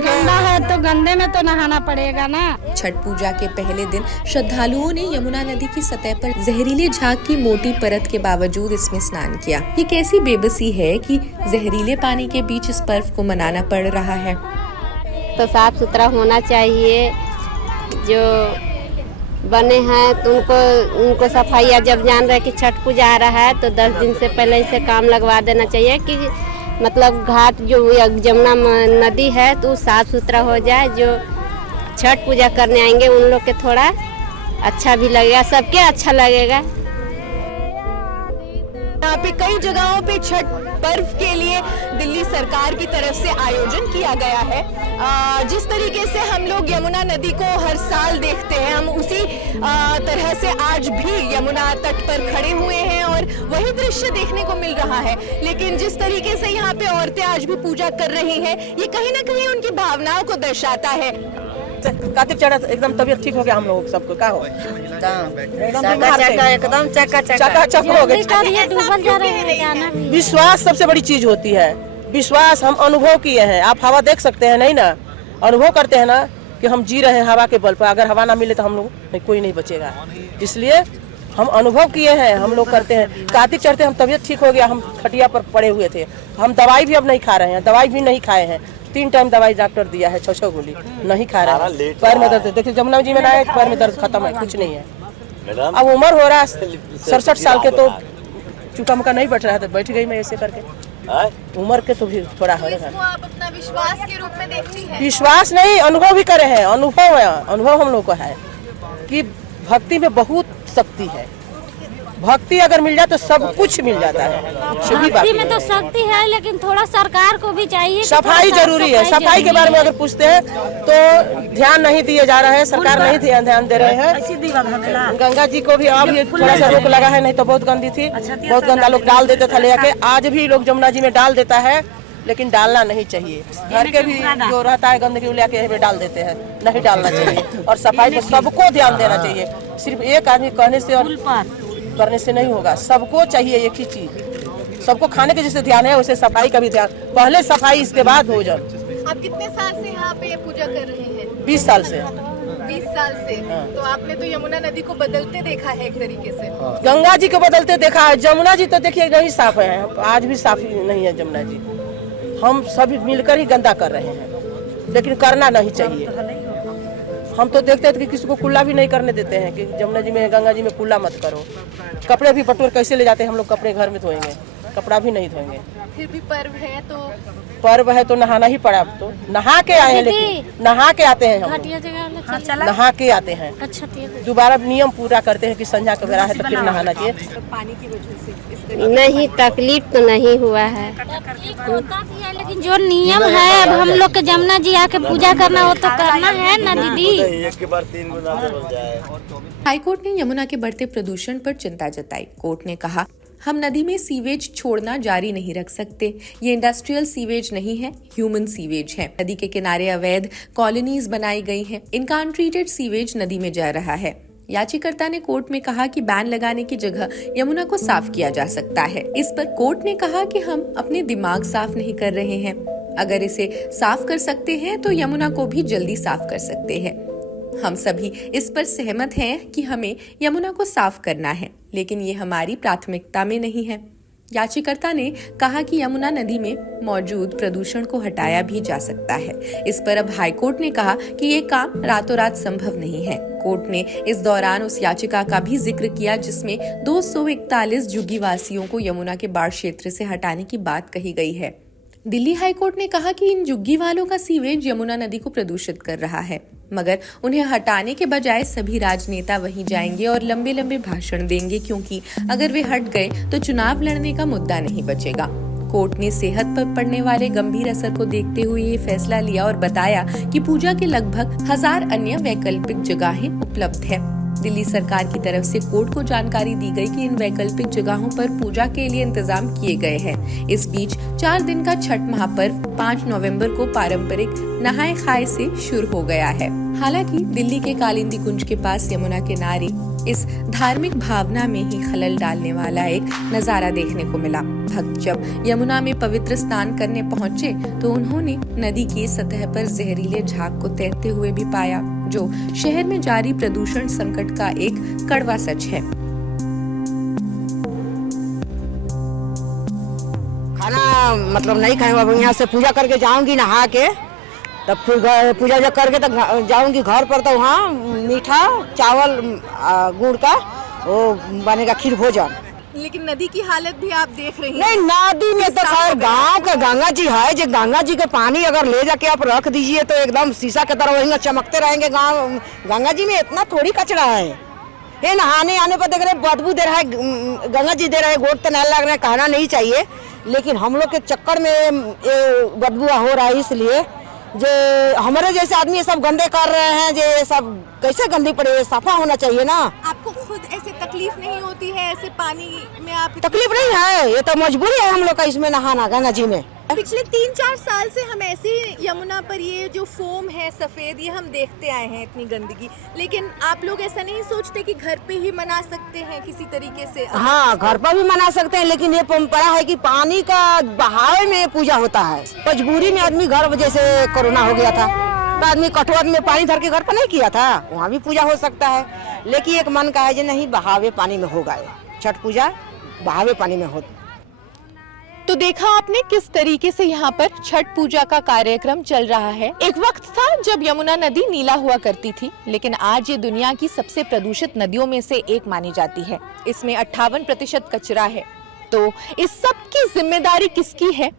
गंदा है तो गंदे में तो नहाना पड़ेगा ना। छठ पूजा के पहले दिन श्रद्धालुओं ने यमुना नदी की सतह पर जहरीले झाग की मोटी परत के बावजूद इसमें स्नान किया। ये कैसी बेबसी है कि जहरीले पानी के बीच इस पर्व को मनाना पड़ रहा है। तो साफ सुथरा होना चाहिए, जो बने हैं तो उनको सफाई, जब जान रहे कि छठ पूजा आ रहा है तो 10 दिन से पहले इसे काम लगवा देना चाहिए कि मतलब घाट जो यमुना नदी है तो साफ सुथरा हो जाए। जो छठ पूजा करने आएंगे उन लोग के थोड़ा अच्छा भी लगेगा, सबके अच्छा लगेगा। यहाँ पे कई जगहों पे छठ पर्व के लिए दिल्ली सरकार की तरफ से आयोजन किया गया है। जिस तरीके से हम लोग यमुना नदी को हर साल देखते हैं, हम उसी तरह से आज भी यमुना तट पर खड़े हुए हैं और वही दृश्य देखने को मिल रहा है। लेकिन जिस तरीके से यहाँ पे औरतें आज भी पूजा कर रही हैं, ये कहीं ना कहीं उनकी भावनाओं को दर्शाता है। कार्तिक चढ़ा एकदम तबीयत ठीक हो गया हम लोग सबको, का हो एकदम चकाचक हो गए। विश्वास सबसे बड़ी चीज होती है, विश्वास हम अनुभव किए हैं। आप हवा देख सकते हैं नहीं ना, अनुभव करते हैं ना कि हम जी रहे हैं हवा के बल पर। अगर हवा ना मिले तो हम लोग कोई नहीं बचेगा, इसलिए हम अनुभव किए हैं, हम लोग करते हैं। कार्तिक चढ़ते हम तबीयत ठीक हो गया, हम खटिया पर पड़े हुए थे। हम दवाई भी अब नहीं खा रहे हैं, दवाई भी नहीं खाए हैं। 3 टाइम दवाई डॉक्टर दिया है, 6 गोली नहीं खा रहा है। पैर में दर्द, देखिए जमुना जी में ना है, पैर में दर्द खत्म है, कुछ नहीं है। अब उम्र हो रहा है 67 साल के, तो चुका मुका नहीं बैठ रहा है तो बैठ गई मैं ऐसे करके। उम्र के तो भी थोड़ा हो रहा है। आप अपना विश्वास के रूप में देखती हैं? विश्वास नहीं, अनुभव भी करे हैं। अनुभव हम लोग को है कि भक्ति में बहुत शक्ति है। भक्ति अगर मिल जाए तो सब कुछ मिल जाता है। भक्ति में तो शक्ति है, लेकिन थोड़ा सरकार को भी चाहिए, सफाई जरूरी है। सफाई के बारे में अगर पूछते हैं तो ध्यान नहीं दिया जा रहा है, सरकार नहीं ध्यान दे रहे हैं। गंगा जी को भी अब ये थोड़ा सा रोक लगा है, नहीं तो बहुत गंदी थी, बहुत गंदा लोग डाल देते थे लेके। आज भी लोग जमुना जी में डाल देता है, लेकिन डालना नहीं चाहिए। घर के भी जो रहता है गंदगी लेके डाल देते हैं, नहीं डालना चाहिए। और सफाई पर सबको ध्यान देना चाहिए। सिर्फ एक आदमी कहने से और करने से नहीं होगा, सबको चाहिए एक ही चीज। सबको खाने के जैसे ध्यान है वैसे सफाई का भी ध्यान, पहले सफाई इसके बाद भोजन। आप कितने साल से यहाँ पे पूजा कर रही हैं? 20 साल से। 20 साल से। तो आपने तो यमुना नदी को बदलते देखा है एक तरीके से। गंगा जी को बदलते देखा है, जमुना जी तो देखिए नहीं साफ है, आज भी साफ नहीं है जमुना जी। हम सभी मिलकर ही गंदा कर रहे हैं, लेकिन करना नहीं चाहिए। हम तो देखते हैं कि किसी को कुल्ला भी नहीं करने देते हैं कि जमुना जी में गंगा जी में कुल्ला मत करो। कपड़े भी बटोर कैसे ले जाते हैं हम लोग, कपड़े घर में धोएंगे, कपड़ा भी नहीं धोएंगे। फिर भी पर्व है तो नहाना ही पड़ा। अब तो नहा के आए हैं, लेकिन नहा के आते हैं हम, नहा के आते हैं। दोबारा नियम पूरा करते हैं कि संध्या का बेरा है तो फिर नहाना चाहिए। पानी की वजह से नहीं, तकलीफ तो नहीं हुआ है, लेकिन जो नियम है अब हम लोग के जमुना जी आके पूजा करना हो तो करना है ना दीदी। हाईकोर्ट ने यमुना के बढ़ते प्रदूषण पर चिंता जताई। कोर्ट ने कहा, हम नदी में सीवेज छोड़ना जारी नहीं रख सकते। ये इंडस्ट्रियल सीवेज नहीं है, ह्यूमन सीवेज है। नदी के किनारे अवैध कॉलोनीज बनाई गई हैं। इनका अनट्रीटेड सीवेज नदी में जा रहा है। याचिकाकर्ता ने कोर्ट में कहा कि बैन लगाने की जगह यमुना को साफ किया जा सकता है। इस पर कोर्ट ने कहा कि हम अपने दिमाग साफ नहीं कर रहे हैं। अगर इसे साफ कर सकते हैं तो यमुना को भी जल्दी साफ कर सकते हैं। हम सभी इस पर सहमत हैं कि हमें यमुना को साफ करना है, लेकिन ये हमारी प्राथमिकता में नहीं है। याचिकाकर्ता ने कहा कि यमुना नदी में मौजूद प्रदूषण को हटाया भी जा सकता है। इस पर अब हाईकोर्ट ने कहा कि ये काम रातों रात संभव नहीं है। कोर्ट ने इस दौरान उस याचिका का भी जिक्र किया जिसमें 241 झुग्गी वासियों को यमुना के बाढ़ क्षेत्र से हटाने की बात कही गई है। दिल्ली हाईकोर्ट ने कहा कि इन झुग्गी वालों का सीवेज यमुना नदी को प्रदूषित कर रहा है, मगर उन्हें हटाने के बजाय सभी राजनेता वहीं जाएंगे और लंबे लंबे भाषण देंगे, क्योंकि अगर वे हट गए तो चुनाव लड़ने का मुद्दा नहीं बचेगा। कोर्ट ने सेहत पर पड़ने वाले गंभीर असर को देखते हुए ये फैसला लिया और बताया कि पूजा के लगभग 1000 अन्य वैकल्पिक जगहें उपलब्ध है। दिल्ली सरकार की तरफ से कोर्ट को जानकारी दी गई कि इन वैकल्पिक जगहों पर पूजा के लिए इंतजाम किए गए हैं। इस बीच 4 दिन का छठ महापर्व 5 नवंबर को पारंपरिक नहाए खाए से शुरू हो गया है। हालांकि दिल्ली के कालिंदी कुंज के पास यमुना किनारे इस धार्मिक भावना में ही खलल डालने वाला एक नजारा देखने को मिला। भक्त जब यमुना में पवित्र स्नान करने पहुंचे तो उन्होंने नदी की सतह पर जहरीले झाग को तैरते हुए भी पाया, जो शहर में जारी प्रदूषण संकट का एक कड़वा सच है। खाना मतलब नहीं खाएंगे, अब यहाँ से पूजा करके जाऊंगी नहा के, तब फिर पूजा जब करके तब जाऊंगी घर पर, तो वहाँ मीठा चावल गुड़ का वो बनेगा, खीर भोजन। लेकिन नदी की हालत भी आप देख रही हैं। नहीं, नदी में तो खैर गांव का गंगा जी है, जो गंगा जी के पानी अगर ले जाके आप रख दीजिए तो एकदम शीशा की तरह वही चमकते रहेंगे। गांव गंगा जी में इतना थोड़ी कचरा है। ये नहाने आने पर देख रहे बदबू दे रहा है, गंगा जी दे रहे, गोट तो नहीं लग रहा है, कहना नहीं चाहिए, लेकिन हम लोग के चक्कर में ये बदबू हो रहा है। इसलिए जो हमारे जैसे आदमी ये सब गंदे कर रहे हैं, जो ये सब कैसे गंदी पड़े, साफा होना चाहिए ना। आपको खुद ऐसे तकलीफ नहीं होती है ऐसे पानी में? आप तकलीफ नहीं है, ये तो मजबूरी है हम लोग का इसमें नहाना गंगा जी में। पिछले 3-4 साल से हम ऐसे यमुना पर ये जो फोम है सफेद, ये हम देखते आए हैं, इतनी गंदगी। लेकिन आप लोग ऐसा नहीं सोचते कि घर पे ही मना सकते हैं किसी तरीके से? हाँ, घर पर भी मना सकते हैं, लेकिन ये परंपरा है कि पानी का बहाव में पूजा होता है। मजबूरी में आदमी घर, जैसे कोरोना हो गया था तो आदमी कठोर में पानी धर के घर पर नहीं किया था, वहाँ भी पूजा हो सकता है। लेकिन एक मन का है जो नहीं, बहावे पानी में होगा, छठ पूजा बहावे पानी में हो। तो देखा आपने किस तरीके से यहाँ पर छठ पूजा का कार्यक्रम चल रहा है। एक वक्त था जब यमुना नदी नीला हुआ करती थी, लेकिन आज ये दुनिया की सबसे प्रदूषित नदियों में से एक मानी जाती है। इसमें 58% कचरा है। तो इस सब की जिम्मेदारी किसकी है?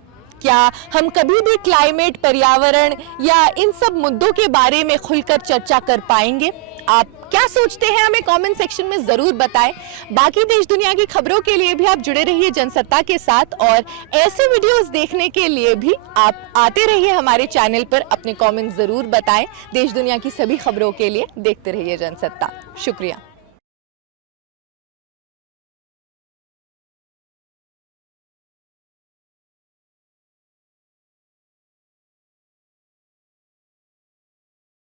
क्या हम कभी भी क्लाइमेट, पर्यावरण या इन सब मुद्दों के बारे में खुलकर चर्चा कर पाएंगे? आप क्या सोचते हैं हमें कमेंट सेक्शन में जरूर बताएं। बाकी देश दुनिया की खबरों के लिए भी आप जुड़े रहिए जनसत्ता के साथ, और ऐसे वीडियोस देखने के लिए भी आप आते रहिए हमारे चैनल पर। अपने कमेंट जरूर बताएं। देश दुनिया की सभी खबरों के लिए देखते रहिए जनसत्ता। शुक्रिया।